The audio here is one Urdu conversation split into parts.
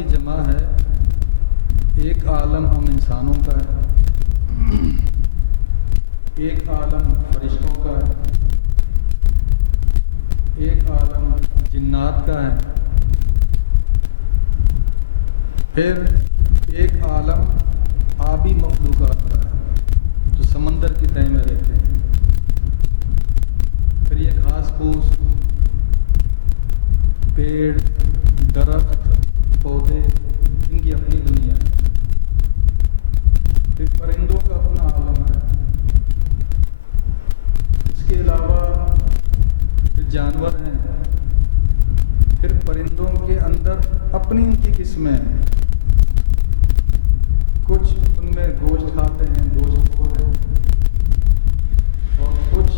کی جمع ہے، ایک عالم ہم انسانوں کا ہے، ایک عالم فرشتوں کا ہے، ایک عالم جنات کا ہے، پھر ایک عالم آبی مخلوقات کا ہے جو سمندر کی تہہ میں رہتے ہیں، پھر یہ گھاس پھوس، پیڑ، درخت، پودے، ان کی اپنی دنیا ہے، پھر پرندوں کا اپنا عالم ہے، اس کے علاوہ پھر جانور ہیں، پھر پرندوں کے اندر اپنی ان کی قسمیں ہیں، کچھ ان میں گوشت کھاتے ہیں، گوشت خور ہیں، اور کچھ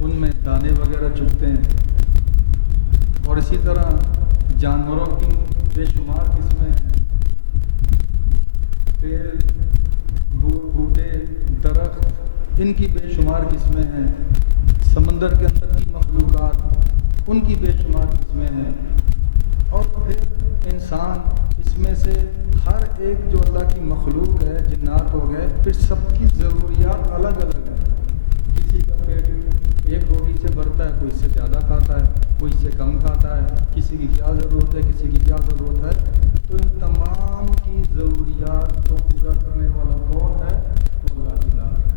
ان میں دانے وغیرہ چگتے ہیں، اور اسی طرح جانوروں کی بے شمار قسمیں ہیں، پیڑ، بوٹے، درخت، ان کی بے شمار قسمیں ہیں، سمندر کے اندر کی مخلوقات، ان کی بے شمار قسمیں ہیں، اور پھر انسان، اس میں سے ہر ایک جو اللہ کی مخلوق ہے، جنات ہو گئے، پھر سب کی ضروریات الگ الگ ہیں، کسی کا پیٹ ایک روٹی سے بھرتا ہے، کوئی اس سے زیادہ کھاتا ہے، کوئی اس سے کم کھاتا ہے، کسی کی کیا ضرورت ہے، کسی کی کیا ضرورت ہے، تو ان تمام کی ضروریات کو پورا کرنے والا کون ہے؟ تو اللہ کی ذات ہے۔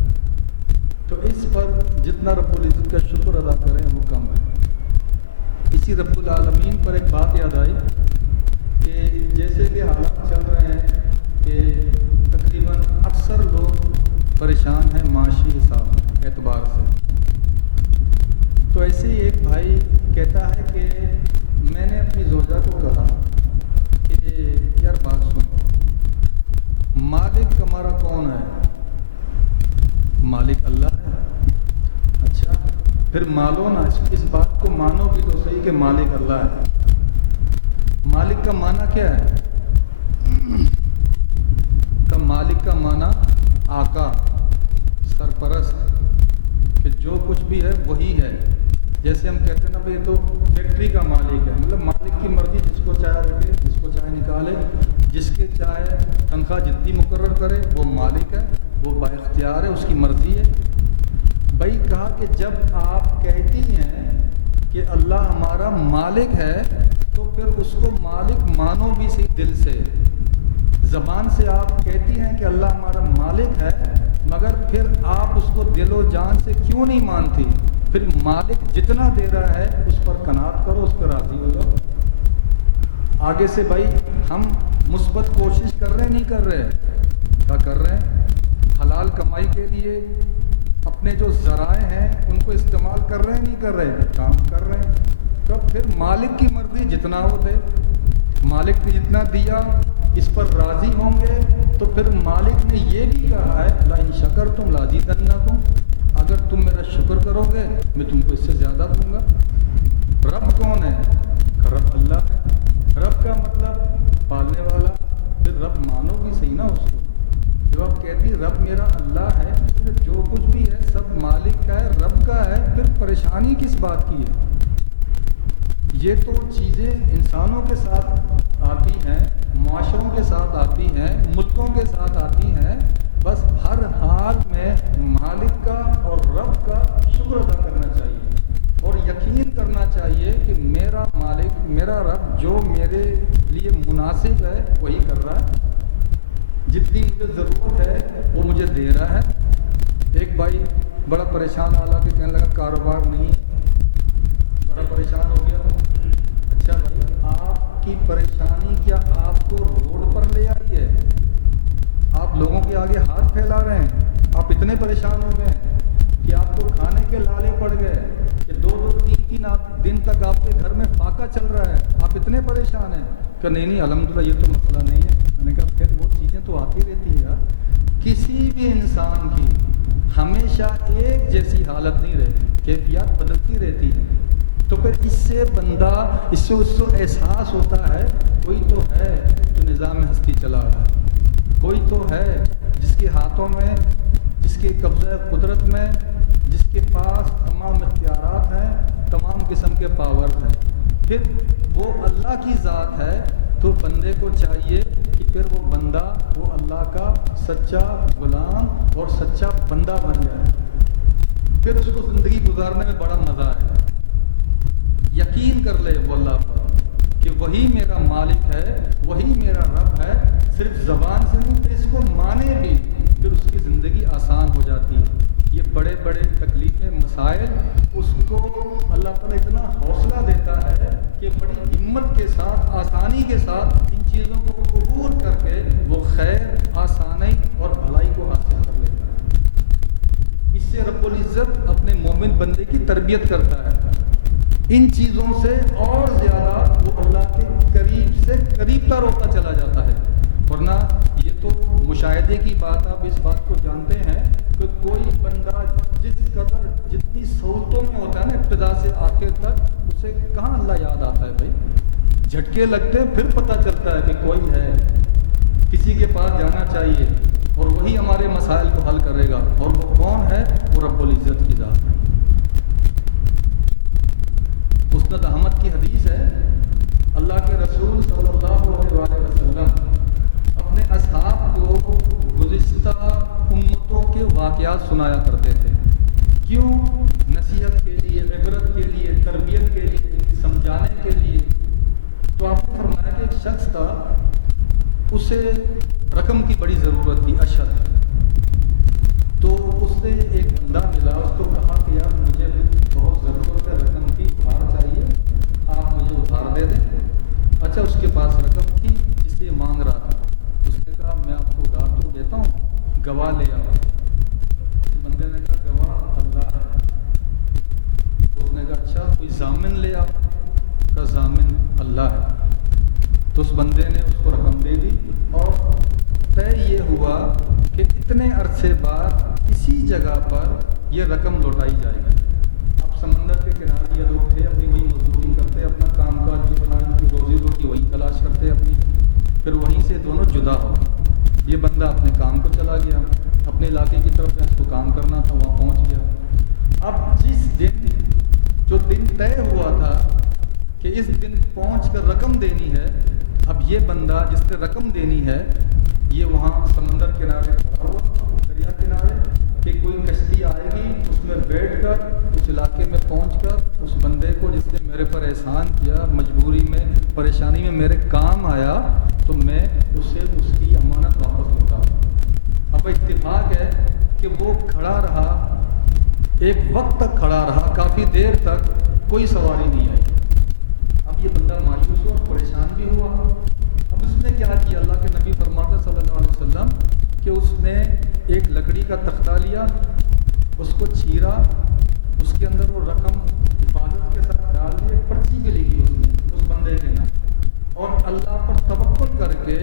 تو اس پر جتنا رب العزت کا شکر ادا کریں وہ کم ہے۔ اسی رب العالمین پر ایک بات یاد آئی کہ جیسے کہ حالات چل رہے ہیں کہ تقریباً اکثر لوگ پریشان ہیں معاشی حساب اعتبار سے، تو ایسے ہی ایک بھائی کہتا ہے کہ میں نے اپنی زوجہ کو کہا کہ یار بات سن، مالک ہمارا کون ہے؟ مالک اللہ ہے۔ اچھا، پھر مانو نا، اس بات کو مانو بھی تو صحیح کہ مالک اللہ ہے۔ مالک کا معنی کیا ہے؟ مالک کا معنی آقا، سرپرست، کہ جو کچھ بھی ہے وہی ہے۔ جیسے ہم کہتے ہیں نا بھائی تو فیکٹری کا مالک ہے، مطلب مالک کی مرضی، جس کو چاہے رکھے، جس کو چاہے نکالے، جس کے چاہے تنخواہ جتنی مقرر کرے، وہ مالک ہے، وہ با اختیار ہے، اس کی مرضی ہے۔ بھائی کہا کہ جب آپ کہتی ہیں کہ اللہ ہمارا مالک ہے تو پھر اس کو مالک مانو بھی صحیح دل سے، زبان سے آپ کہتی ہیں کہ اللہ ہمارا مالک ہے، مگر پھر آپ اس کو دل و جان سے کیوں نہیں مانتی؟ پھر مالک جتنا دے رہا ہے اس پر قناعت کرو، اس پر راضی ہو جاؤ۔ آگے سے بھائی ہم مثبت کوشش کر رہے نہیں کر رہے؟ کیا کر رہے ہیں؟ حلال کمائی کے لیے اپنے جو ذرائع ہیں ان کو استعمال کر رہے ہیں نہیں کر رہے؟ کام کر رہے ہیں۔ تو پھر مالک کی مرضی جتنا ہو دے، مالک نے جتنا دیا اس پر راضی ہوں گے، تو پھر مالک نے یہ بھی کہا ہے لَئِن شَكَرْتُمْ لَأَزِيدَنَّكُمْ، اگر تم میرا شکر کرو گے میں تم کو اس سے زیادہ دوں گا۔ رب کون ہے؟ رب اللہ ہے۔ رب کا مطلب پالنے والا، پھر رب مانو بھی صحیح نا اس کو۔ جب آپ کہتی رب میرا اللہ ہے، پھر جو کچھ بھی ہے سب مالک کا ہے، رب کا ہے، پھر پریشانی کس بات کی ہے؟ یہ تو چیزیں انسانوں کے ساتھ آتی ہیں، معاشروں کے ساتھ آتی ہیں، ملکوں کے ساتھ آتی ہیں، بس ہر حال میں مالک کا اور رب کا شکر ادا کرنا چاہیے اور یقین کرنا چاہیے کہ میرا مالک، میرا رب جو میرے لیے مناسب ہے وہی کر رہا ہے، جتنی مجھے ضرورت ہے وہ مجھے دے رہا ہے۔ ایک بھائی بڑا پریشان آ کے کہنے لگا کاروبار نہیں، بڑا پریشان ہو گیا۔ اچھا بھائی، آپ کی پریشانی کیا آپ کو روڈ پر لے آئی ہے؟ آپ لوگوں کے آگے ہاتھ پھیلا رہے ہیں؟ آپ اتنے پریشان ہو گئے کہ آپ کو کھانے کے لالے پڑ گئے کہ 2-3 دن تک آپ کے گھر میں فاقہ چل رہا ہے، آپ اتنے پریشان ہیں کہ نہیں الحمدللہ یہ تو مسئلہ نہیں ہے۔ میں نے کہا پھر وہ چیزیں تو آتی رہتی ہیں یار، کسی بھی انسان کی ہمیشہ ایک جیسی حالت نہیں رہتی، کیفیات بدلتی رہتی ہیں۔ تو پھر اس سے بندہ، اس سے احساس ہوتا ہے کوئی تو ہے جو نظام ہستی چلا رہا ہے، کوئی تو ہے جس کے ہاتھوں میں، جس کے قبضہ قدرت میں، جس کے پاس تمام اختیارات ہیں، تمام قسم کے پاورز ہیں۔ پھر وہ اللہ کی ذات ہے تو بندے کو چاہیے کہ پھر وہ بندہ وہ اللہ کا سچا غلام اور سچا بندہ بن جائے، پھر اس کو زندگی گزارنے میں بڑا مزہ ہے۔ یقین کر لے وہ اللہ پر کہ وہی میرا مالک ہے، وہی میرا رب ہے، صرف زبان سے نہیں، پھر اس کو مانے بھی، پھر اس کی زندگی آسان ہو جاتی ہے۔ یہ بڑے بڑے تکلیفیں مسائل اس کو اللہ تعالیٰ اتنا حوصلہ دیتا ہے کہ بڑی ہمت کے ساتھ آسانی کے ساتھ ان چیزوں کو قبول کر کے وہ خیر، آسانی اور بھلائی کو حاصل کر لیتا ہے۔ اس سے رب العزت اپنے مومن بندے کی تربیت کرتا ہے، ان چیزوں سے اور زیادہ وہ اللہ کے قریب سے قریب تر ہوتا چلا جاتا ہے۔ ورنہ یہ تو مشاہدے کی بات، آپ اس بات کو جانتے ہیں کہ کوئی بندہ جس قدر جتنی سہولتوں میں ہوتا ہے نا ابتدا سے آخر تک، اسے کہاں اللہ یاد آتا ہے بھائی؟ جھٹکے لگتے ہیں پھر پتہ چلتا ہے کہ کوئی ہے، کسی کے پاس جانا چاہیے اور وہی ہمارے مسائل کو حل کرے گا، اور وہ کون ہے؟ وہ رب العزت کی ذات ہے۔ مسند احمد کی حدیث ہے، اللہ کے رسول صلی اللہ علیہ وآلہ وسلم اپنے اصحاب کو گزشتہ امتوں کے واقعات سنایا کرتے تھے۔ کیوں؟ نصیحت کے لیے، عبرت کے لیے، تربیت کے لیے، سمجھانے کے لیے۔ تو آپ نے فرمایا کہ ایک شخص تھا، اسے رقم کی بڑی ضرورت تھی، اشد۔ تو اس نے ایک بندہ ملا، اس کو کہا کہ یار مجھے بہت ضرورت ہے رقم کی، ادھار چاہیے، آپ مجھے ادھار دے دیں۔ اچھا، اس کے پاس رقم تھی جس سے یہ مانگ رہا تھا۔ اس نے کہا میں آپ کو ادھار تو دیتا ہوں، گواہ لے آؤ۔ اس بندے نے کہا گواہ اللہ ہے۔ تو اس نے کہا اچھا کوئی ضامن لے آؤ، کہا ضامن اللہ ہے۔ تو اس بندے نے اس کو رقم دے دی، اور طے یہ ہوا کہ اتنے عرصے بعد اسی جگہ پر یہ رقم لوٹائی جائے گی۔ اب سمندر کے کنارے یہ لوگ تھے، اپنی وہی مزدوری کرتے، اپنا کام کاج جو بنا ان کی روزی روٹی وہی تلاش کرتے اپنی، پھر وہیں سے دونوں جدا ہو گئے۔ یہ بندہ اپنے کام کو چلا گیا، اپنے علاقے کی طرف جہاں اس کو کام کرنا تھا وہاں پہنچ گیا۔ اب جس دن جو دن طے ہوا تھا کہ اس دن پہنچ کر رقم دینی ہے، اب یہ بندہ جس نے رقم دینی ہے یہ وہاں سمندر کنارے کھڑا ہوا، دریا کنارے، کہ کوئی کشتی آئے گی اس میں بیٹھ کر اس علاقے میں پہنچ کر اس بندے کو جس نے میرے پر احسان کیا، مجبوری میں پریشانی میں میرے کام آیا، تو میں اسے اس کی امانت واپس لوٹا۔ اب اتفاق ہے کہ وہ کھڑا رہا، ایک وقت تک کھڑا رہا، کافی دیر تک کوئی سواری نہیں آئی۔ اب یہ بندہ مایوس ہوا، پریشان بھی ہوا۔ اب اس نے کیا کیا؟ اللہ کے نبی فرماتے صلی اللہ علیہ وسلم کہ اس نے ایک لکڑی کا تختہ لیا، اس کو چیرا، اس کے اندر وہ رقم حفاظت کے ساتھ ڈال دی، ایک پرچی بھی لکھی اس نے اس بندے کے نام، اور اللہ پر توکل کر کے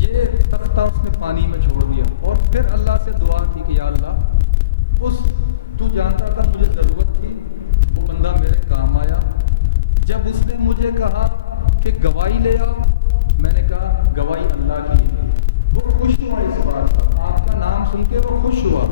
یہ تختہ اس نے پانی میں چھوڑ دیا، اور پھر اللہ سے دعا کی کہ یا اللہ تو جانتا تھا مجھے ضرورت تھی، وہ بندہ میرے کام آیا۔ جب اس نے مجھے کہا کہ گواہی لے آؤ، میں نے کہا گواہی اللہ کی ہے۔ وہ خوش ہوا اس بات پر، آپ کا نام سن کے وہ خوش ہوا۔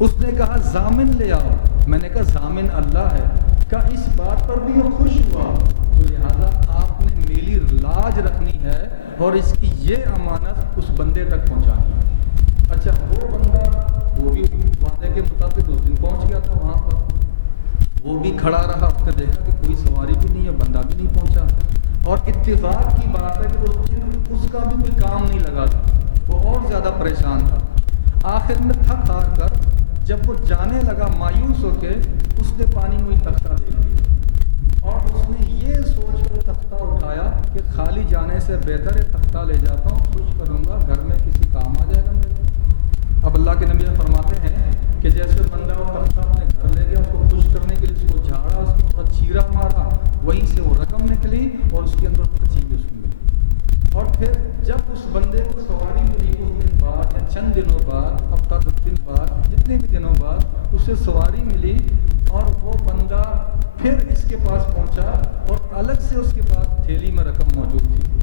اس نے کہا ضامن لے آؤ، میں نے کہا ضامن اللہ ہے۔ کہا اس بات پر بھی وہ خوش ہوا، تو لہٰذا آپ نے میری لاج رکھنی ہے اور اس کی یہ امانت اس بندے تک پہنچانی ہے۔ اچھا، وہ بندہ وہ بھی وعدے کے مطابق اس دن پہنچ گیا تھا وہاں پر، وہ بھی کھڑا رہا، اس نے دیکھا کہ کوئی سواری بھی نہیں ہے، بندہ بھی نہیں پہنچا، اور اتفاق کی بات ہے کہ اس کا بھی کوئی کام نہیں لگا تھا، وہ اور زیادہ پریشان تھا۔ آخر میں تھک ہار کر جب وہ جانے لگا مایوس ہو کے، اس نے پانی میں تختہ دیکھ لیا، اور اس نے یہ سوچ کر تختہ اٹھایا کہ خالی جانے سے بہتر ہے تختہ لے جاتا ہوں، خوش کروں گا، گھر میں کسی کام آ جائے گا میرے۔ اب اللہ کے نبی فرماتے ہیں کہ جیسے بندہ وہ تختہ اپنے گھر لے گیا، اس کو خوش کرنے کے لیے اس کو جھاڑا، اس کو تھوڑا چیرا مارا، وہیں سے وہ رقم نکلی اور اس کے اندر پرچی بھی اس کو ملی۔ اور پھر جب اس بندے کو سواری ملی اس دن بعد یا چند دنوں بعد، ہفتہ 10 دن بعد، جتنے بھی دنوں بعد اسے سواری ملی، اور وہ بندہ پھر اس کے پاس پہنچا، اور الگ سے اس کے پاس تھیلی میں رقم موجود تھی۔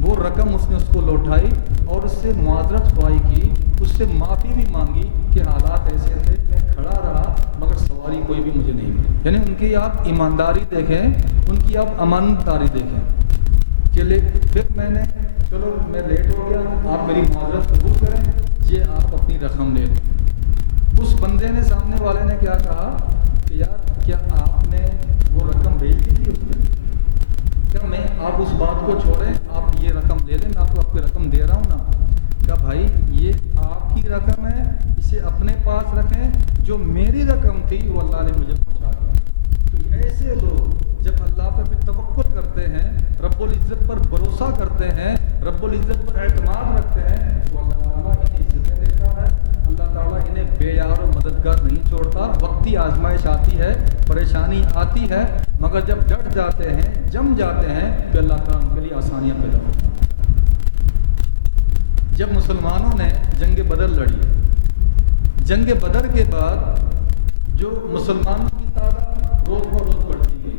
وہ رقم اس نے اس کو لوٹائی اور اس سے معذرت خواہی کی، اس سے معافی بھی مانگی کہ حالات ایسے تھے، میں کھڑا رہا مگر سواری کوئی بھی مجھے نہیں ملی۔ یعنی ان کی آپ ایمانداری دیکھیں، ان کی آپ امانتداری دیکھیں۔ چلے پھر میں نے چلو میں لیٹ ہو گیا، آپ میری معذرت قبول کریں، یہ آپ اپنی رقم لے لیں۔ اس بندے نے سامنے والے نے کیا کہا کہ یار کیا آپ نے وہ رقم بھیج دی تھی اس میں؟ کیا میں آپ اس بات کو چھوڑیں، آپ یہ رقم لے لیں، میں آپ کو آپ کی رقم دے رہا ہوں نا۔ کہا بھائی یہ آپ کی رقم ہے، اسے اپنے پاس رکھیں، جو میری رقم تھی وہ اللہ نے مجھے پہنچا دی۔ تو ایسے لوگ جب اللہ پر توکل کرتے ہیں، رب العزت پر بھروسہ کرتے ہیں، رب العزت پر اعتماد رکھتے ہیں، تو اللہ تعالیٰ انہیں عزتیں دیتا ہے، اللہ تعالیٰ انہیں بے یار و مددگار نہیں چھوڑتا۔ وقتی آزمائش آتی ہے، پریشانی آتی ہے، مگر جب ڈٹ جاتے ہیں، جم جاتے ہیں، تو اللہ تعالیٰ ان کے لیے آسانیاں پیدا کرتا ہے۔ جب مسلمانوں نے جنگ بدر لڑی، جنگ بدر کے بعد جو مسلمانوں کی تعداد روز بروز بڑھتی گئی،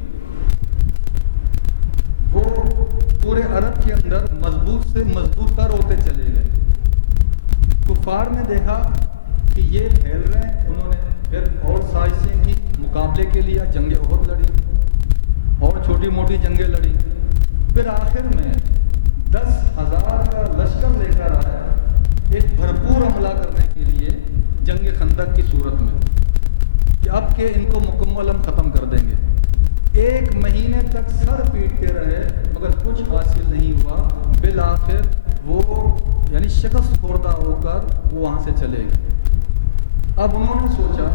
وہ پورے عرب کے اندر مضبوط سے مضبوط تر ہوتے چلے گئے۔ کفار نے دیکھا کہ یہ پھیل رہے ہیں، انہوں نے پھر اور سازشیں کی، مقابلے کے لیے جنگ احد لڑی اور چھوٹی موٹی جنگیں لڑی، پھر آخر میں 10,000 کا لشکر لے کر آیا ایک بھرپور حملہ کرنے کے لیے جنگ خندق کی صورت میں، کہ اب کہ ان کو مکمل ہم ختم کر دیں گے۔ 1 مہینے تک سر پیٹتے رہے مگر کچھ حاصل نہیں ہوا، بالآخر وہ یعنی شکست خوردہ ہو کر وہ وہاں سے چلے گئے۔ اب انہوں نے سوچا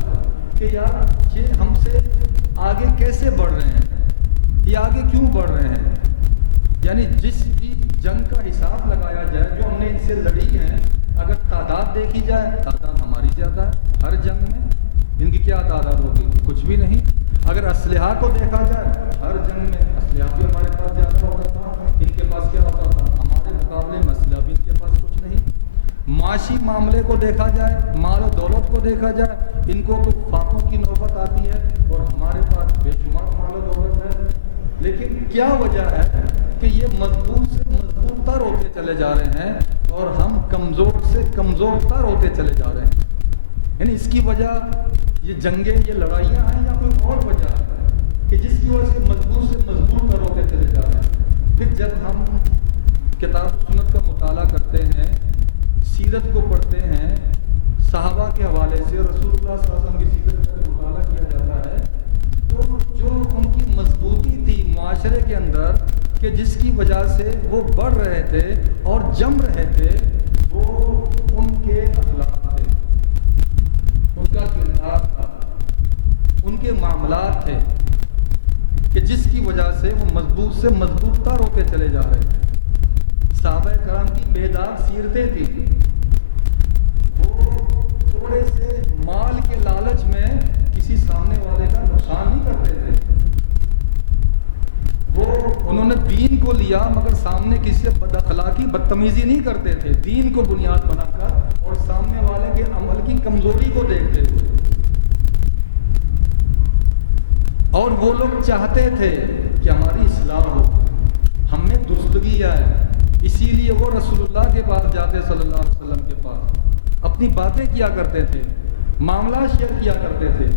کہ یار یہ ہم سے آگے کیسے بڑھ رہے ہیں، یہ آگے کیوں بڑھ رہے ہیں؟ یعنی جس بھی جنگ کا حساب لگایا جائے جو ہم نے ان سے لڑی ہے، اگر تعداد دیکھی جائے تعداد ہماری زیادہ ہے، ہر جنگ میں ان کی کیا تعداد ہوگی؟ کچھ بھی نہیں۔ اگر اسلحہ کو دیکھا جائے ہر جنگ میں اسلحہ بھی ہمارے پاس زیادہ ہوتا تھا، ان کے پاس کیا ہوتا تھا؟ ہمارے مقابلے میں اسلحہ بھی ان کے پاس کچھ نہیں۔ معاشی معاملے کو دیکھا جائے، مال و دولت کو دیکھا جائے، ان کو تو فاقوں کی نوبت آتی ہے اور ہمارے پاس بے شمار مال و دولت ہے۔ لیکن کیا وجہ ہے کہ یہ مضبوط سے مضبوط تر ہوتے چلے جا رہے ہیں اور ہم کمزور سے کمزور تر ہوتے چلے جا رہے ہیں؟ یعنی اس کی وجہ یہ جنگیں، یہ لڑائیاں ہیں یا کوئی اور وجہ ہے کہ جس کی وجہ سے مضبوط تر ہوتے چلے جا رہے ہیں؟ پھر جب ہم کتاب و سنت کا مطالعہ کرتے ہیں، سیرت کو پڑھتے ہیں، صحابہ کے حوالے سے رسول اللہ صلی اللہ علیہ وسلم کی سیرت کا مطالعہ کیا جاتا ہے، تو جو ان کی مضبوطی تھی معاشرے کے اندر کہ جس کی وجہ سے وہ بڑھ رہے تھے اور جم رہے تھے، وہ ان کے اخلاق تھے، ان کا کردار تھا، ان کے معاملات تھے کہ جس کی وجہ سے وہ مضبوط سے مضبوط تر ہوتے چلے جا رہے تھے۔ صحابہ کرام کی بیدار سیرتیں تھیں، وہ تھوڑے سے مال کے لالچ میں کسی سامنے والے کا نقصان نہیں کرتے تھے، انہوں نے دین کو لیا مگر سامنے کسی سے بد اخلاقی بدتمیزی نہیں کرتے تھے، دین کو بنیاد بنا کر اور سامنے والے کے عمل کی کمزوری کو دیکھتے ہوئے۔ اور وہ لوگ چاہتے تھے کہ ہماری اصلاح ہو، ہم میں درستگی آئے، اسی لیے وہ رسول اللہ کے پاس جاتے، صلی اللہ علیہ وسلم کے پاس اپنی باتیں کیا کرتے تھے، معاملات شیئر کیا کرتے تھے۔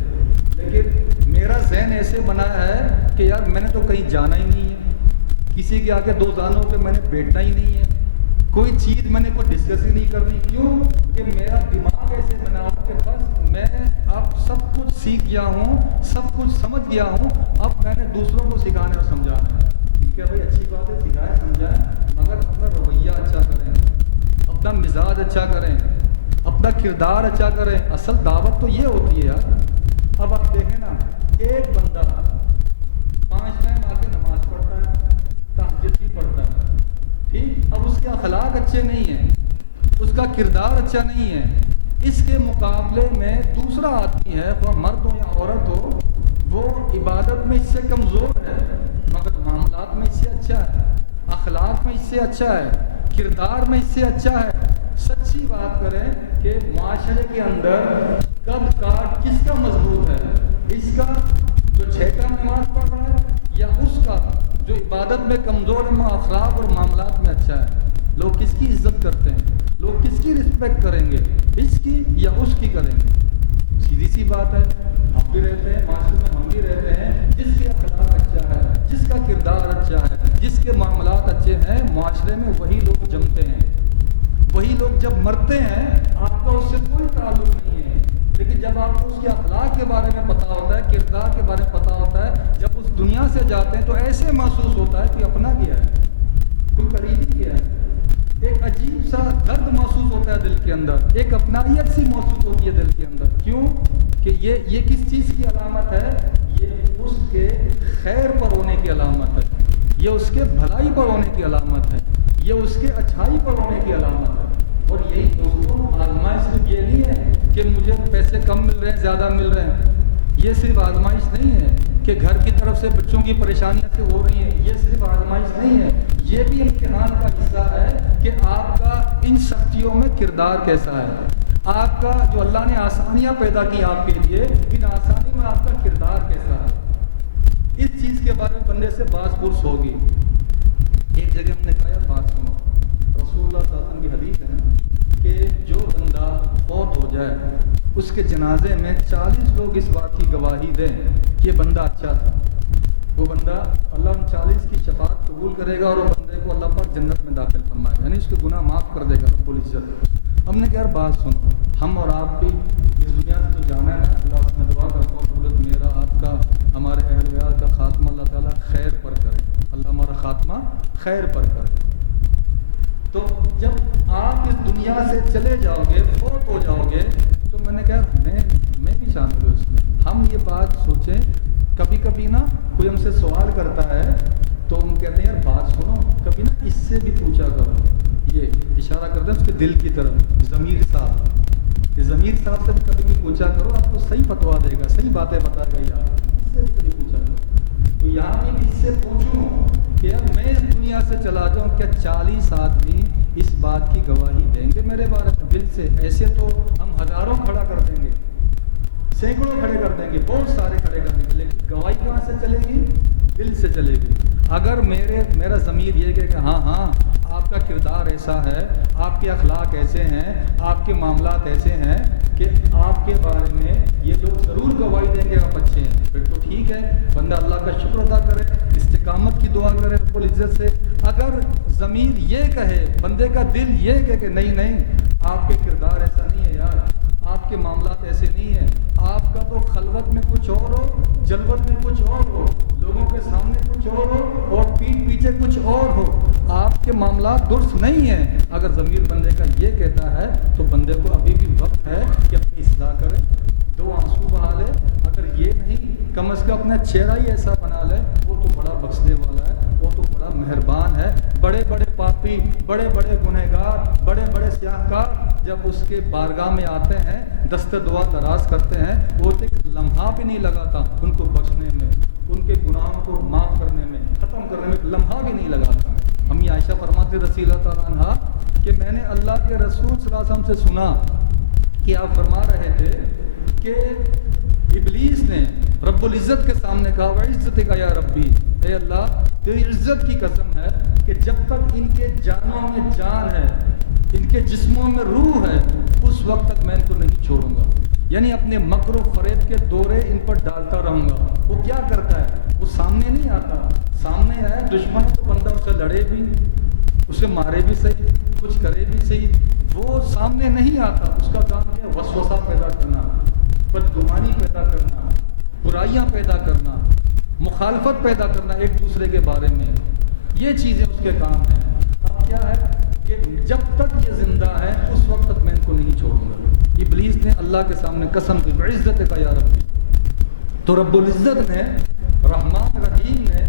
لیکن میرا ذہن ایسے بنا ہے کہ یار میں نے تو کہیں جانا ہی نہیں ہے، کسی کے آگے دو زانوں پہ میں نے بیٹھنا ہی نہیں ہے، کوئی چیز میں نے کوئی ڈسکس ہی نہیں کرنی۔ کیوں کہ میرا دماغ ایسے بنا ہو کہ بس میں اب سب کچھ سیکھ گیا ہوں، سب کچھ سمجھ گیا ہوں، اب میں نے دوسروں کو سکھانے اور سمجھانا ہے۔ ٹھیک ہے بھائی، اچھی بات ہے، سکھائیں سمجھائیں، مگر اپنا رویہ اچھا کریں، اپنا مزاج اچھا کریں، اپنا کردار اچھا کریں۔ اصل دعوت تو یہ ہوتی ہے یار۔ اب آپ دیکھیں نا، ایک بندہ 5 ٹائم آ کے نماز پڑھتا ہے، تہجد بھی پڑھتا ہے، ٹھیک، اب اس کے اخلاق اچھے نہیں ہیں، اس کا کردار اچھا نہیں ہے، اس کے مقابلے میں دوسرا آدمی ہے، وہ مرد ہو یا عورت ہو، وہ عبادت میں اس سے کمزور ہے مگر معاملات میں اس سے اچھا ہے، اخلاق میں اس سے اچھا ہے، کردار میں اس سے اچھا ہے۔ سچی بات کریں کہ معاشرے کے اندر قد کاٹ کس کا مضبوط ہے؟ اس کا جو 6 ٹائم نماز پڑھ رہا ہے یا اس کا جو عبادت میں کمزور ہے، اخلاق اور معاملات میں اچھا ہے؟ لوگ کس کی عزت کرتے ہیں؟ لوگ کس کی رسپیکٹ کریں گے؟ اس کی یا اس کی کریں گے؟ سیدھی سی بات ہے، ہم بھی رہتے ہیں معاشرے میں، ہم بھی رہتے ہیں جس کے اخلاق اچھا ہے، جس کا کردار اچھا ہے، جس کے معاملات اچھے ہیں معاشرے میں وہی لوگ جمتے ہیں، وہی لوگ جب مرتے ہیں آپ کا اس سے کوئی تعلق نہیں ہے، لیکن جب آپ کو اس کے اخلاق کے بارے میں پتہ ہوتا ہے، کردار کے بارے میں پتہ ہوتا ہے، جب اس دنیا سے جاتے ہیں تو ایسے محسوس ہوتا ہے کہ اپنا کیا ہے، کوئی قریبی کیا ہے، ایک عجیب سا درد محسوس ہوتا ہے دل کے اندر، ایک اپنائیت سی محسوس ہوتی ہے دل کے اندر. کیوں کہ یہ کس چیز کی علامت ہے؟ یہ اس کے خیر پر ہونے کی علامت ہے، یہ اس کے بھلائی پر ہونے کی علامت ہے، یہ اس کے اچھائی پر ہونے کی علامت ہے. اور یہی دوستوں آزمائش صرف یہ نہیں ہے کہ مجھے پیسے کم مل رہے ہیں زیادہ مل رہے ہیں، یہ صرف آزمائش نہیں ہے کہ گھر کی طرف سے بچوں کی پریشانیاں سے ہو رہی ہیں، یہ صرف آزمائش نہیں ہے، یہ بھی امتحان کا حصہ ہے کہ آپ کا ان سختیوں میں کردار کیسا ہے، آپ کا جو اللہ نے آسانیاں پیدا کی آپ کے لیے، ان آسانی میں آپ کا کردار کیسا ہے. اس چیز کے بارے میں بندے سے باز پرس ہوگی. ایک جگہ ہم نے کہا بات سنو، رسول اللہ صلی اللہ علیہ وسلم کی حدیث ہے نا کہ جو بندہ فوت ہو جائے اس کے جنازے میں 40 لوگ اس بات کی گواہی دیں کہ یہ بندہ اچھا تھا، وہ بندہ اللہ ان 40 کی شفاعت قبول کرے گا اور وہ بندے کو اللہ پاک جنت میں داخل فرمائے گا، یعنی اس کے گناہ معاف کر دے گا رب العزت. ہم نے کہا یار بات سنو، ہم اور آپ بھی اس دنیا سے تو جانا ہے نا، اللہ سے میں دعا کرتا ہوں دولت میرا آپ کا ہمارے اہل ویال کا خاتمہ اللہ تعالیٰ خیر پر کرے، اللہ ہمارا خاتمہ خیر پر کرے. تو جب آپ اس دنیا سے چلے جاؤ گے، فوت ہو جاؤ گے، تو میں نے کہا میں بھی شامل ہوں اس میں. ہم یہ بات سوچیں، کبھی کبھی نا کوئی ہم سے سوال کرتا ہے تو ہم کہتے ہیں یار بات سنو، کبھی نا اس سے بھی پوچھا کرو، یہ اشارہ کرتے ہیں اس کے دل کی طرف، ضمیر صاحب، یہ ضمیر صاحب سے بھی کبھی بھی پوچھا کرو، آپ کو صحیح فتوا دے گا، صحیح باتیں بتائے گا یار، اس سے بھی کبھی پوچھا کرو. تو یہاں بھی اس سے پوچھوں کہ یار میں اس دنیا سے چلا جاؤں، کیا 40 آدمی اس بات کی گواہی دیں گے میرے بارے میں دل سے؟ ایسے تو ہم ہزاروں کھڑا کر دیں گے، سینکڑوں کھڑے کر دیں گے، بہت سارے کھڑے کر دیں گے، لیکن گواہی کہاں سے چلے گی؟ دل سے چلے گی. اگر میرا ضمیر یہ کہ ہاں آپ کا کردار ایسا ہے، آپ کے اخلاق ایسے ہیں، آپ کے معاملات ایسے ہیں کہ آپ کے بارے میں یہ لوگ ضرور گواہی دیں گے آپ اچھے ہیں، پھر تو ٹھیک ہے، بندہ اللہ کا شکر ادا کرے، استقامت کی دعا کرے رب العزت سے. اگر ضمیر یہ کہے، بندے کا دل یہ کہ نہیں آپ کے کردار ایسا نہیں ہے یار، آپ کے معاملات ایسے نہیں ہیں، آپ کا تو خلوت میں کچھ اور ہو، جلوت میں کچھ اور ہو، لوگوں کے سامنے کچھ اور ہو اور پیٹھ پیچھے کچھ اور ہو، آپ کے معاملات درست نہیں ہیں. اگر ضمیر بندے کا یہ کہتا ہے تو بندے کو ابھی بھی وقت ہے کہ اپنی اصلاح کرے، 2 آنسو بہا لے. اگر یہ نہیں، کم از کم اپنا چہرہ ہی ایسا بنا لے، وہ تو بڑا بخشنے والا ہے، وہ تو بڑا مہربان ہے. بڑے بڑے پاپی، بڑے بڑے گنہگار، بڑے بڑے سیاہکار جب اس کے بارگاہ میں آتے ہیں، دست دعا دراز کرتے ہیں، وہ ایک لمحہ بھی نہیں لگاتا ان کو بخشنے میں، ان کے گناہوں کو معاف کرنے میں، ختم کرنے میں لمحہ بھی نہیں لگاتا. امی عائشہ فرماتی رضی اللہ تعالیٰ عنہا کہ میں نے اللہ کے رسول صلی اللہ علیہ وسلم سے سنا کہ آپ فرما رہے تھے کہ ابلیس نے رب العزت کے سامنے کہا وعزت کا یا ربی، اے اللہ تیری عزت کی قسم ہے کہ جب تک ان کے جانوں میں جان ہے، ان کے جسموں میں روح ہے، اس وقت تک میں ان کو نہیں چھوڑوں گا. یعنی اپنے مکر و فریب کے دورے ان پر ڈالتا رہوں گا. وہ کیا کرتا ہے؟ وہ سامنے نہیں آتا، سامنے آئے دشمن تو بندہ اسے لڑے بھی، اسے مارے بھی صحیح، کچھ کرے بھی صحیح، وہ سامنے نہیں آتا. اس کا کام ہے وسوسہ پیدا کرنا، بدگمانی پیدا کرنا، برائیاں پیدا کرنا، مخالفت پیدا کرنا ایک دوسرے کے بارے میں، یہ چیزیں اس کے کام ہیں. اب کیا ہے کہ جب تک یہ زندہ ہے اس وقت تک میں ان کو نہیں چھوڑوں گا. ابلیس نے اللہ کے سامنے قسم کی عزت کا یا ربی، تو رب العزت نے رحمان رحیم نے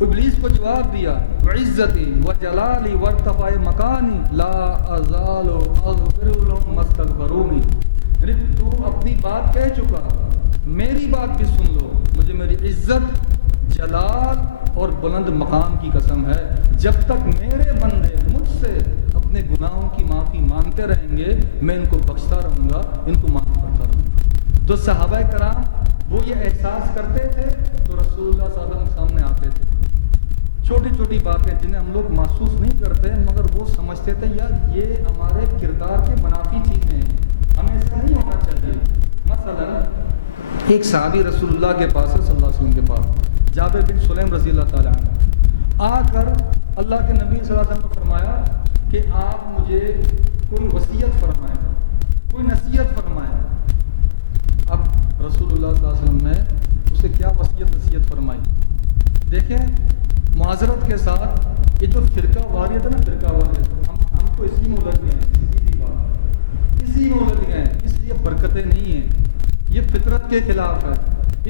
ابلیس کو جواب دیا وعزتی وجلالی وارتفاع مکانی لا ازال اغفر لهم ما استغفرونی. یعنی تو اپنی بات کہہ چکا، میری بات بھی سن لو، مجھے میری عزت، جلال اور بلند مقام کی قسم ہے، جب تک میرے بندے مجھ سے اپنے گناہوں کی معافی مانگتے رہیں گے میں ان کو بخشتا رہوں گا، ان کو معاف کرتا رہوں گا. تو صحابہ کرام وہ یہ احساس کرتے تھے تو رسول اللہ صلی اللہ علیہ وسلم سامنے آتے تھے. چھوٹی چھوٹی باتیں جنہیں ہم لوگ محسوس نہیں کرتے مگر وہ سمجھتے تھے یار یہ ہمارے کردار کے منافی چیزیں ہیں، ہمیں ایسا نہیں ہونا چاہیے. مثلا ایک صحابی رسول اللہ کے پاس ہے صلی اللہ علیہ وسلم کے پاس، جابر بن سلیم رضی اللہ تعالیٰ عنہ، آ کر اللہ کے نبی صلی اللہ علیہ وسلم کو فرمایا کہ آپ مجھے کوئی وصیت فرمائیں، کوئی نصیحت فرمائیں۔ اب رسول اللہ صلی اللہ علیہ وسلم نے اسے کیا وصیت نصیحت فرمائی؟ دیکھیں معذرت کے ساتھ، یہ جو فرقہ واریت ہے نا، فرقہ واریت، ہم تو اسی میں الجھ گئے ہیں، سیدھی بات، اسی میں الجھ گئے ہیں، اس لیے برکتیں نہیں ہیں، یہ فطرت کے خلاف ہے۔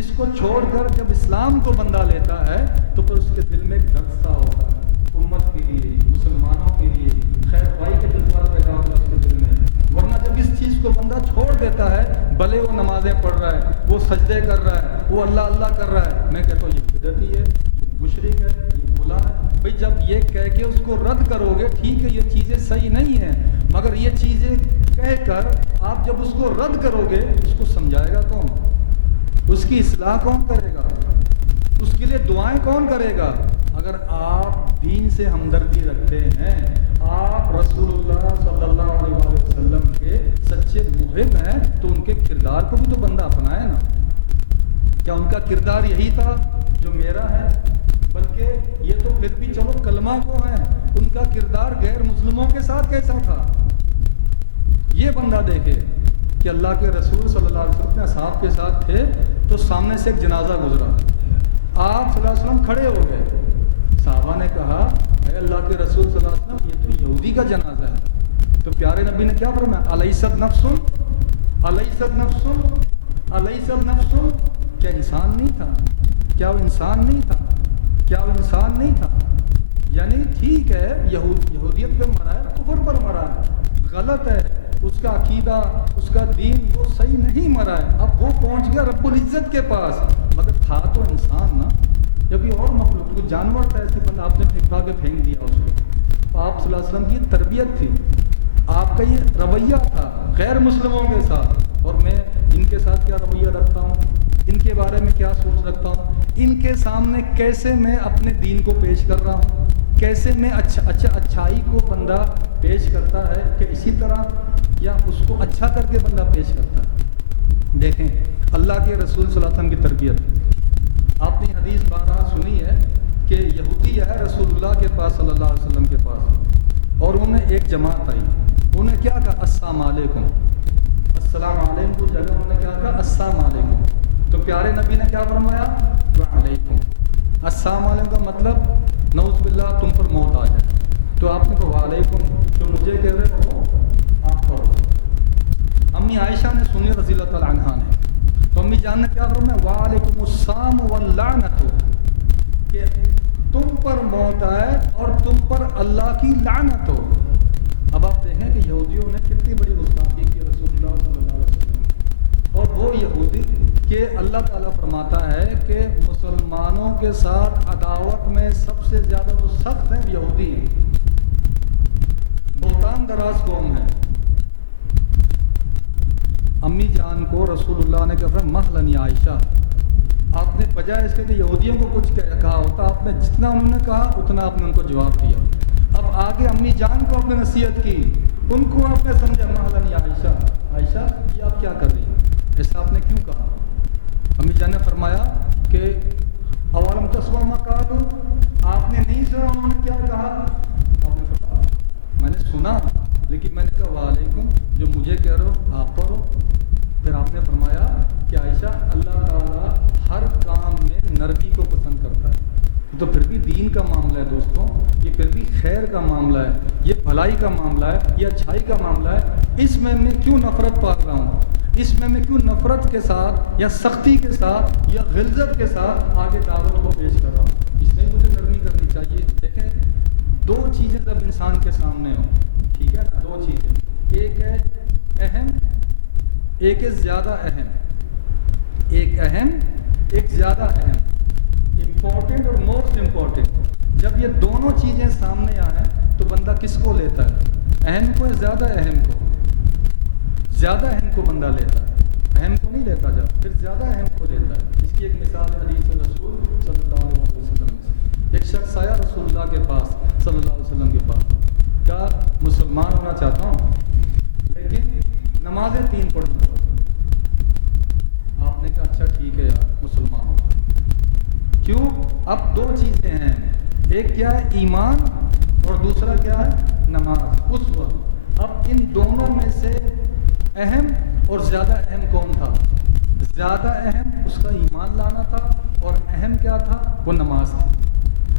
اس کو چھوڑ کر جب اسلام کو بندہ لیتا ہے تو پھر اس کے دل میں ایک درد سا ہوتا ہے، امت کے لیے، مسلمانوں کے لیے، خیر خواہی کے جذبات پیدا ہوتا ہے اس کے دل میں۔ ورنہ جب اس چیز کو بندہ چھوڑ دیتا ہے، بھلے وہ نمازیں پڑھ رہا ہے، وہ سجدے کر رہا ہے، وہ اللہ اللہ کر رہا ہے، میں کہتا ہوں یہ بدعتی ہے، یہ مشرک ہے، یہ کھلا ہے۔ بھئی جب یہ کہہ کے اس کو رد کرو گے، ٹھیک ہے یہ چیزیں صحیح نہیں ہیں، مگر یہ چیزیں کہہ کر آپ جب اس کو رد کرو گے، اس کو سمجھائے گا کون؟ اس کی اصلاح کون کرے گا؟ اس کے لیے دعائیں کون کرے گا؟ اگر آپ دین سے ہمدردی رکھتے ہیں، آپ رسول اللہ صلی اللہ علیہ وسلم کے سچے محب ہیں، تو ان کے کردار کو بھی تو بندہ اپنائے نا۔ کیا ان کا کردار یہی تھا جو میرا ہے؟ بلکہ یہ تو پھر بھی چلو کلمہ کو ہیں، ان کا کردار غیر مسلموں کے ساتھ کیسا تھا؟ یہ بندہ دیکھے کہ اللہ کے رسول صلی اللہ علیہ وسلم اپنے اصحاب کے ساتھ تھے تو سامنے سے ایک جنازہ گزرا، آپ صلی اللہ علیہ وسلم کھڑے ہو گئے، صحابہ نے کہا اے اللہ کے رسول صلی اللہ علیہ وسلم یہ تو یہودی کا جنازہ ہے، تو پیارے نبی نے کیا فرمایا؟ الیست نفس، الیست نفس، الیست نفس، کیا انسان نہیں تھا؟ کیا وہ انسان نہیں تھا؟ کیا وہ انسان نہیں تھا؟ یعنی ٹھیک ہے یہودیت پہ مرا ہے، کفر پر مرا ہے، غلط ہے، اس کا عقیدہ، اس کا دین وہ صحیح نہیں مرا ہے، اب وہ پہنچ گیا رب العزت کے پاس، مگر تھا تو انسان نا، جب یہ اور مخلوق کوئی جانور تھا، ایسے بندہ آپ نے پھینکا کے پھینک دیا اس کو۔ آپ صلی اللہ علیہ وسلم کی تربیت تھی، آپ کا یہ رویہ تھا غیر مسلموں کے ساتھ، اور میں ان کے ساتھ کیا رویہ رکھتا ہوں، ان کے بارے میں کیا سوچ رکھتا ہوں، ان کے سامنے کیسے میں اپنے دین کو پیش کر رہا ہوں، کیسے میں اچھائی کو بندہ پیش کرتا ہے کہ اسی طرح، یا اس کو اچھا کر کے بندہ پیش کرتا ہے۔ دیکھیں اللہ کے رسول صلی اللہ علیہ وسلم کی تربیت، آپ نے حدیث بارہا سنی ہے کہ یہودی آئے رسول اللہ کے پاس صلی اللہ علیہ وسلم کے پاس، اور انہیں ایک جماعت آئی، انہیں کیا کہا؟ السلام علیکم، السلام علیکم کو جگہ انہوں نے کیا کہا؟ السلام علیکم، تو پیارے نبی نے کیا فرمایا؟ وعلیکم۔ السلام علیکم کا مطلب نعوذ باللہ تم پر موت آ جائے، تو آپ نے کہا وعلیکم، جو مجھے کہہ رہے ہو آپ پڑھو۔ امی عائشہ نے سنی رضی اللہ تعالیٰ عنہا نے، تو امی جان نے کیا فرمایا؟ وعلیکم السلام واللعنت، کہ تم پر موت آئے اور تم پر اللہ کی لعنت ہو۔ اب آپ دیکھیں کہ یہودیوں نے کتنی بڑی گستاخی کی رسول اللہ صلی اللہ علیہ وسلم، اور وہ یہودی کہ اللہ تعالیٰ فرماتا ہے کہ مسلمانوں کے ساتھ عداوت میں سب سے زیادہ جو سخت ہیں یہودی ہیں، بہتان دراز قوم ہے۔ امی جان کو رسول اللہ نے کہا مہلن یا عائشہ، آپ نے بجائے اس کے کہ یہودیوں کو کچھ کہا ہوتا، آپ نے جتنا انہوں نے کہا اتنا آپ نے ان کو جواب دیا۔ اب آگے امی جان کو آپ نے نصیحت کی، ان کو آپ نے سمجھا مہلن یا عائشہ، عائشہ یہ آپ کیا کر رہی ہیں، ایسا آپ نے کیوں کہا؟ امی جان نے فرمایا کہ اولم تسمع ما قالوا، آپ نے نہیں سنا انہوں نے کیا کہا؟ آپ نے کہا میں نے سنا، لیکن میں نے کہا وعلیکم، جو مجھے کہہ رہے ہو آپ پڑھو۔ پھر آپ نے فرمایا کہ عائشہ اللہ تعالیٰ ہر کام میں نرمی کو پسند کرتا ہے، تو پھر بھی دین کا معاملہ ہے دوستوں، یہ پھر بھی خیر کا معاملہ ہے، یہ بھلائی کا معاملہ ہے، یہ اچھائی کا معاملہ ہے، اس میں کیوں نفرت پال رہا ہوں، اس میں کیوں نفرت کے ساتھ یا سختی کے ساتھ یا غلظت کے ساتھ آگے دعوت کو پیش کر رہا ہوں، اس میں مجھے نرمی کرنی چاہیے۔ دیکھیں دو چیزیں جب انسان کے سامنے ہوں، ٹھیک ہے نا، دو چیزیں، ایک ہے اہم، ایک ہے زیادہ اہم، ایک اہم ایک زیادہ اہم، امپورٹنٹ اور موسٹ امپورٹنٹ، جب یہ دونوں چیزیں سامنے آئیں تو بندہ کس کو لیتا ہے؟ اہم کو یا زیادہ اہم کو؟ زیادہ اہم کو بندہ لیتا ہے، اہم کو نہیں لیتا، جب پھر زیادہ اہم کو لیتا ہے۔ اس کی ایک مثال ہے حدیث رسول صلی اللہ علیہ وسلم میں، ایک شخص آیا رسول اللہ کے پاس صلی اللہ علیہ وسلم کے پاس، کہا مسلمان ہونا چاہتا ہوں لیکن نمازیں 3 پڑھوں۔ آپ نے کہا اچھا ٹھیک ہے یار مسلمان ہو، کیوں؟ اب 2 چیزیں ہیں، ایک کیا ہے ایمان اور دوسرا کیا ہے نماز اس وقت. اب ان دونوں میں سے اہم اور زیادہ اہم کون تھا؟ زیادہ اہم اس کا ایمان لانا تھا اور اہم کیا تھا؟ وہ نماز تھی.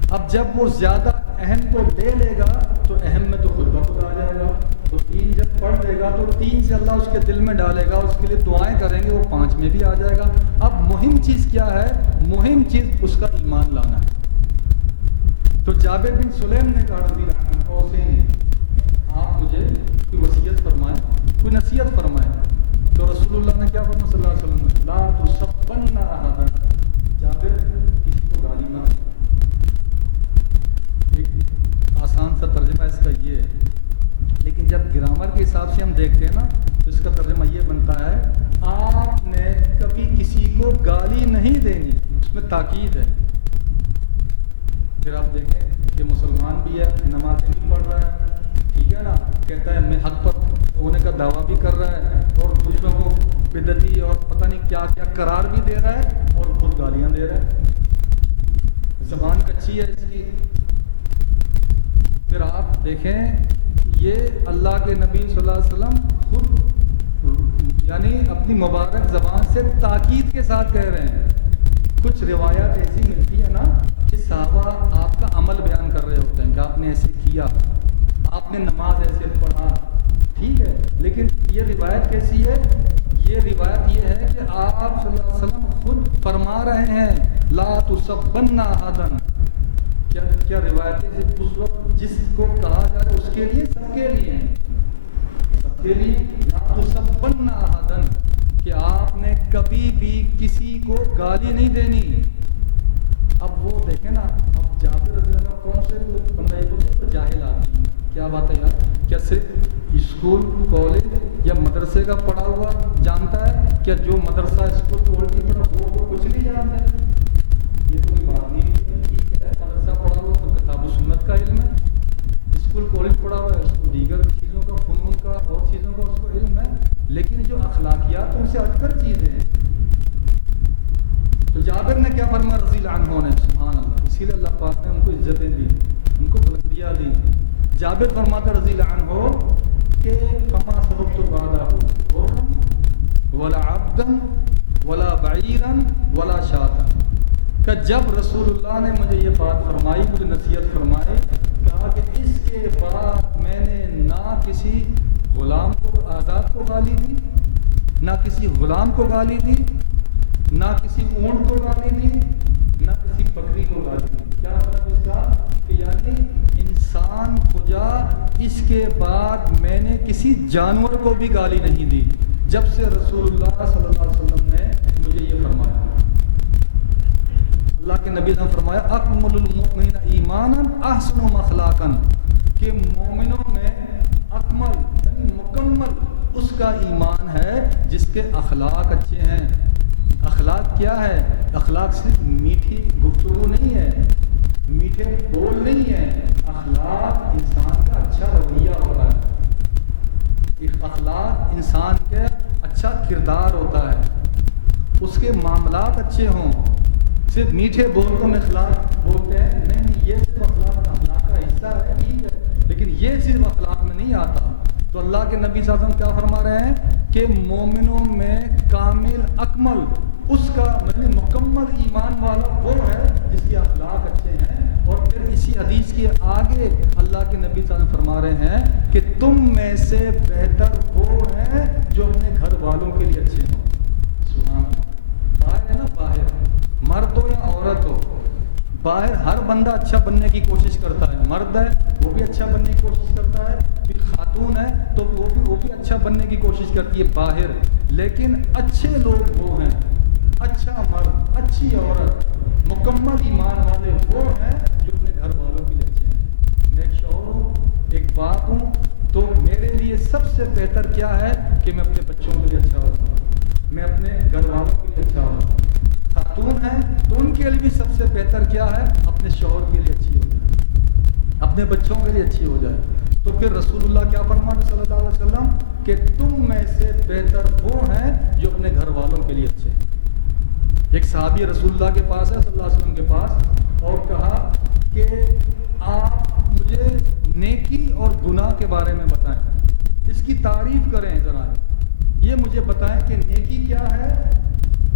اب جب وہ زیادہ اہم کو لے لے گا تو اہم میں تو خود بخود آ جائے گا. تو 3 جب پڑھ لے گا تو 3 سے اللہ اس کے دل میں ڈالے گا, اس کے لیے دعائیں کریں گے, وہ 5 میں بھی آ جائے گا. اب مہم چیز کیا ہے؟ مہم چیز اس کا ایمان لانا ہے. تو جابر بن سلیم نے کہا رضی اللہ عنہ اوصینی, آپ مجھے کوئی وصیت فرمائیں, کوئی نصیحت فرمائیں. تو رسول اللہ نے کیا فرمایا صلی اللہ علیہ وسلم نے, لا تسبن احدا, جابر کسی کو گالی نہ. ایک آسان سا ترجمہ اس کا یہ ہے, لیکن جب گرامر کے حساب سے ہم دیکھتے ہیں نا تو اس کا ترجمہ یہ بنتا ہے آپ نے کبھی کسی کو گالی نہیں دینی. اس میں تاکید ہے. پھر آپ دیکھیں کہ مسلمان بھی ہے, نمازیں بھی پڑھ رہا ہے, ٹھیک ہے نا, کہتا ہے میں حق پر ہونے کا دعویٰ بھی کر رہا ہے اور دوسروں کو بدعتی اور پتہ نہیں کیا کیا قرار بھی دے رہا ہے اور خود گالیاں دے رہا ہے. زبان کچی ہے اس کی. پھر آپ دیکھیں یہ اللہ کے نبی صلی اللہ علیہ وسلم خود یعنی اپنی مبارک زبان سے تاکید کے ساتھ کہہ رہے ہیں. کچھ روایات ایسی ملتی ہے نا کہ صحابہ آپ کا عمل بیان کر رہے ہوتے ہیں کہ آپ نے ایسے کیا, آپ نے نماز ایسے پڑھا, ٹھیک ہے, لیکن یہ روایت کیسی ہے؟ یہ روایت یہ ہے کہ آپ صلی اللہ علیہ وسلم خود فرما رہے ہیں لا تسبن احدا. کیا روایتیں اس وقت جس کو کہا جا رہا ہے اس کے لیے, سب کے لیے ہیں, سب کے لیے لا تسبن احدا, کہ آپ نے کبھی بھی کسی کو گالی نہیں دینی. اب وہ دیکھیں نا, اب جابر رضی اللہ عنہ کون سے بندے کو جاہل آدمی, کیا بات ہے یار, کیا صرف اسکول کالج یا مدرسے کا پڑھا ہوا جانتا ہے؟ کیا جو مدرسہ اسکول کالج نہیں پڑھا وہ کچھ نہیں جانتا ہے؟ یہ تو کوئی بات نہیں ہے. ٹھیک ہے, مدرسہ پڑھا ہوا تو کتاب و سنت کا علم ہے, اسکول کالج پڑھا ہوا ہے اس کو دیگر چیزوں کا, فنون کا اور چیزوں کا اس کو علم ہے, لیکن جو اخلاقیات ان سے ہٹ کر چیزیں ہیں. تو جابر نے کیا فرمایا رضی اللہ عنہ نے, سبحان اللہ, اسی لیے اللہ پاک نے ان کو عزتیں دی, ان کو بلندیاں دی. جابر فرماتا رضی اللہ عنہ کہ فما سبقت بعدہ ولا عبدا ولا بعیرا ولا شاتا, کہ جب رسول اللہ نے مجھے یہ بات فرمائی, مجھے نصیحت فرمائی, کہا کہ اس کے بعد میں نے نہ کسی غلام کو آزاد کو گالی دی, نہ کسی غلام کو گالی دی, نہ کسی اونٹ کو گالی دی, نہ کسی بکری کو گالی دی. کیا مطلب اس کا کہ یعنی انسان خدا اس کے بعد میں نے کسی جانور کو بھی گالی نہیں دی جب سے رسول اللہ صلی اللہ علیہ وسلم نے مجھے یہ فرمایا. اللہ کے نبی نے فرمایا اکمل المؤمنین ایمانا احسنهم اخلاقا, کہ مومنوں میں اکمل یعنی مکمل اس کا ایمان ہے جس کے اخلاق اچھے ہیں. اخلاق کیا ہے؟ اخلاق صرف میٹھی گفتگو نہیں ہے, میٹھے بول نہیں ہے. اخلاق انسان کا اچھا رویہ ہوتا ہے, اخلاق انسان کے اچھا کردار ہوتا ہے, اس کے معاملات اچھے ہوں. صرف میٹھے بول کو ہم اخلاق بولتے ہیں, نہیں, یہ صرف اخلاق کا حصہ ہے, ٹھیک ہے, لیکن یہ صرف اخلاق میں نہیں آتا. تو اللہ کے نبی صلی اللہ علیہ وسلم کیا فرما رہے ہیں کہ مومنوں میں کامل اکمل اس کا یعنی مکمل ایمان والا وہ ہے جس کے اخلاق اچھے ہیں. اور پھر اسی حدیث کے آگے اللہ کے نبی صلی اللہ علیہ وسلم فرما رہے ہیں کہ تم میں سے بہتر وہ ہیں جو اپنے گھر والوں کے لیے اچھے ہوں. سبحان اللہ. باہر ہے نا, باہر مرد ہو یا عورت ہو, باہر ہر بندہ اچھا بننے کی کوشش کرتا ہے. مرد ہے وہ بھی اچھا بننے کی کوشش کرتا ہے, پھر خاتون ہے تو وہ بھی اچھا بننے کی کوشش کرتی ہے باہر. لیکن اچھے لوگ وہ ہیں, اچھا مرد, اچھی عورت, مکمل ایمان والے وہ ہیں جو اپنے گھر والوں کے لیے اچھے ہیں. میں ایک شوہر ہوں, ایک باپ ہوں, تو میرے لیے سب سے بہتر کیا ہے کہ میں اپنے بچوں کے لیے اچھا ہوں, میں اپنے گھر والوں کے لیے اچھا ہوں. خاتون ہیں تو ان کے لیے بھی سب سے بہتر کیا ہے اپنے شوہر کے لیے اچھی ہو جائے, اپنے بچوں کے لیے اچھی ہو جائے. تو پھر رسول اللہ کیا فرماتے صلی اللہ علیہ وسلم کہ تم میں سے بہتر وہ ہیں جو اپنے گھر والوں کے لیے اچھے ہیں. ایک صحابی رسول اللہ کے پاس ہے صلی اللہ علیہ وسلم کے پاس, اور کہا کہ آپ مجھے نیکی اور گناہ کے بارے میں بتائیں، اس کی تعریف کریں ذرا، یہ مجھے بتائیں کہ نیکی کیا ہے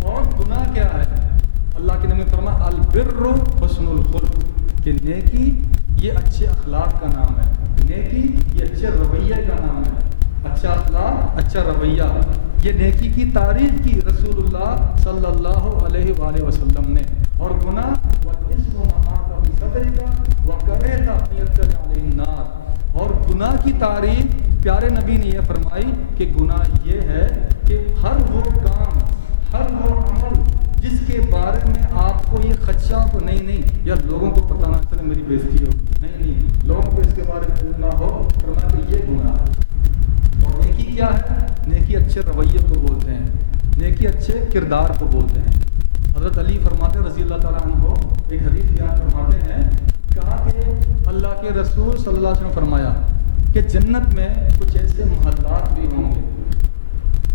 اور گناہ کیا ہے۔ اللہ کے نبی فرمایا البر حسن الخلق، کہ نیکی یہ اچھے اخلاق کا نام ہے، نیکی یہ اچھے رویے کا نام ہے، اچھا اخلاق اچھا رویہ، یہ نیکی کی تعریف کی رسول اللہ صلی اللہ علیہ وآلہ وسلم نے۔ اور گناہ والاسم ما حاق بصدرک وکرہت ان یطلع علیہ الناس، اور گناہ کی تعریف پیارے نبی نے یہ فرمائی کہ گناہ یہ ہے کہ ہر وہ کام، ہر وہ عمل جس کے بارے میں آپ کو یہ خدشہ ہو، نہیں یا لوگوں کو پتہ نہ چلے میری بےزتی ہو، نہیں لوگوں کو اس کے بارے میں علم نہ ہو، فرمایا کہ یہ گناہ ہے۔ اور نیکی کیا ہے؟ نیکی اچھے رویے کو بولتے ہیں، نیکی اچھے کردار کو بولتے ہیں۔ حضرت علی فرماتے رضی اللہ تعالیٰ عنہ ایک حدیث بیان فرماتے ہیں، کہا کہ اللہ کے رسول صلی اللہ علیہ وسلم فرمایا کہ جنت میں کچھ ایسے محلات بھی ہوں گے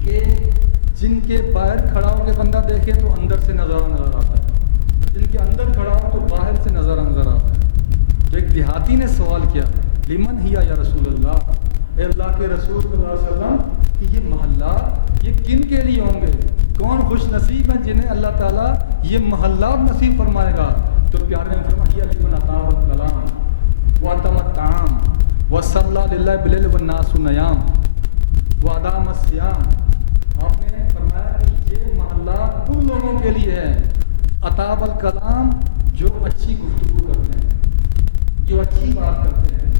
کہ جن کے باہر کھڑا ہو کے بندہ دیکھے تو اندر سے نظارہ نظر آتا ہے، جن کے اندر کھڑا ہو تو باہر سے نظارہ نظر آتا ہے۔ تو ایک دیہاتی نے سوال کیا لمن ہی یا رسول اللہ، اے اللہ کے رسول صلی اللہ علیہ وسلم کہ یہ محلات یہ کن کے لیے ہوں گے، کون خوش نصیب ہیں جنہیں اللہ تعالیٰ یہ محلات نصیب فرمائے گا؟ تو پیارے نے فرمایا لمن اطاع الکلام واتم الطعام وصلی للہ باللیل والناس نیام وادام الصیام۔ آپ نے فرمایا کہ یہ محلات ان لوگوں کے لیے ہے اطاب الکلام، جو اچھی گفتگو کرتے ہیں، جو اچھی بات کرتے ہیں،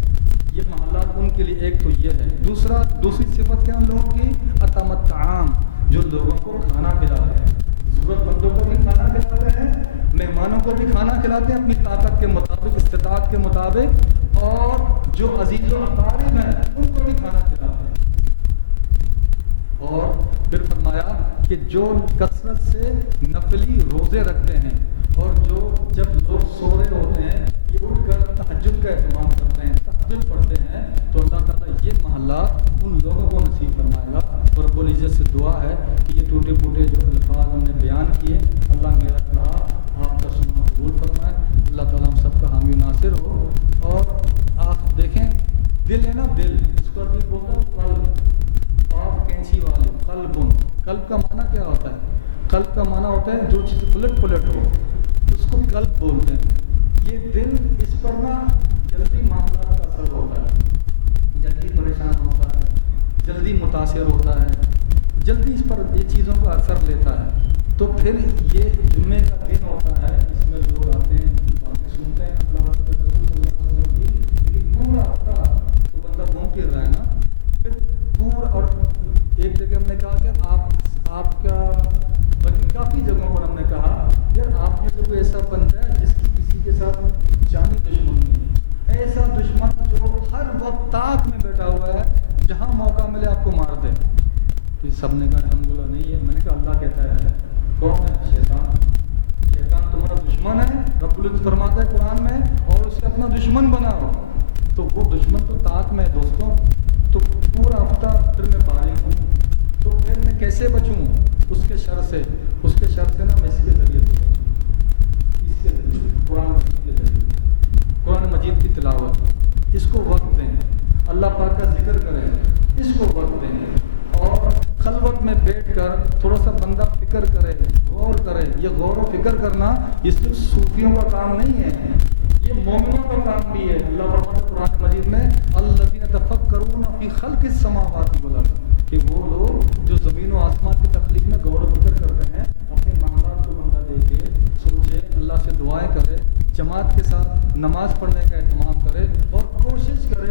یہ محلات ان کے لیے ایک تو یہ ہے۔ دوسری صفت کیا ان لوگوں کی؟ اطعم الطعام، جو لوگوں کو کھانا کھلاتے ہیں، ضرورت مندوں کو بھی کھانا کھلاتے ہیں، مہمانوں کو بھی کھانا کھلاتے ہیں اپنی طاقت کے مطابق، استطاعت کے مطابق، اور جو عزیز و اقارب ہیں ان کو بھی کھانا کھلاتے ہیں۔ اور پھر فرمایا کہ جو کثرت سے نفلی روزے رکھتے ہیں، اور جو جب لوگ سو رہے ہوتے ہیں یہ اٹھ کر تہجد کا اہتمام کرتے ہیں، تہجد پڑھتے ہیں، تو اللہ تعالیٰ یہ محلات ان لوگوں کو نصیب فرمائے گا۔ تو رب العزت سے دعا ہے کہ یہ ٹوٹے پھوٹے جو الفاظ ہم نے بیان کیے، اللہ میرا کہا آپ کا سننا قبول فرمائے، اللہ تعالیٰ ہم سب کا حامی و ناصر ہو۔ اور آپ دیکھیں دل ہے نا، دل اس کو بھی بولتا قلب، آپ کینچی والے قلب کا معنی کیا ہوتا ہے؟ قلب کا معنی ہوتا ہے جو چیز پلٹ ہو، اس کو قلب بولتے ہیں۔ یہ دل، اس پر نا جلدی معاملات کا اثر ہوتا ہے، جلدی پریشان ہوتا ہے، جلدی متاثر ہوتا ہے، جلدی اس پر یہ چیزوں کا اثر لیتا ہے۔ تو پھر یہ جمعے کا دن ہوتا ہے، اس میں لوگ آتے ہیں، باتیں سنتے ہیں اللہ کے رسول صلی اللہ علیہ وسلم کی، لیکن پورا ہفتہ تو بندہ گھوم پھر رہا ہے نا، پھر پورا، اور ایک جگہ ہم نے کہا کہ آپ کا، بلکہ کافی جگہوں پر ہم نے کہا یار آپ میں سے کوئی ایسا بندہ ہے جس کی کسی کے ساتھ جانی دشمنی ہے، ایسا دشمن جو ہر وقت تاک میں بیٹھا ہوا ہے، جہاں موقع ملے آپ کو مار دے۔ تو سب نے کہا الحمدللہ نہیں ہے۔ میں نے کہا اللہ کہتا ہے کون ہے؟ شیطان تمہارا دشمن ہے، رب العزت فرماتا ہے قرآن میں، اور اسے اپنا دشمن بناؤ۔ تو وہ دشمن تو طاق میں ہے دوستوں، تو پورا ہفتہ پھر میں فارغ ہوں، تو پھر میں کیسے بچوں اس کے شر سے؟ اس کے شر سے نا میں اس کے ذریعے سے بچوں، اس کے ذریعے قرآن مجید کے ذریعے، قرآن مجید کی تلاوت، اس کو وقت دیں، اللہ پاک کا ذکر کریں، اس کو وقت دیں، اور خلوت میں بیٹھ کر تھوڑا سا بندہ فکر کرے، غور کرے۔ یہ غور و فکر کرنا یہ صرف صوفیوں کا کام نہیں ہے، یہ مومنوں کا کام بھی ہے۔ اللہ فرماتا ہے قرآن مجید میں الذین یتفکرون فی خلق السماوات والارض، کہ وہ لوگ جو زمین و آسمان کی تخلیق میں غور و فکر کرتے ہیں، اپنے معاملات کو بندہ دیکھے، سوچے، اللہ سے دعائیں کرے، جماعت کے ساتھ نماز پڑھنے کا اہتمام کرے، اور کوشش کرے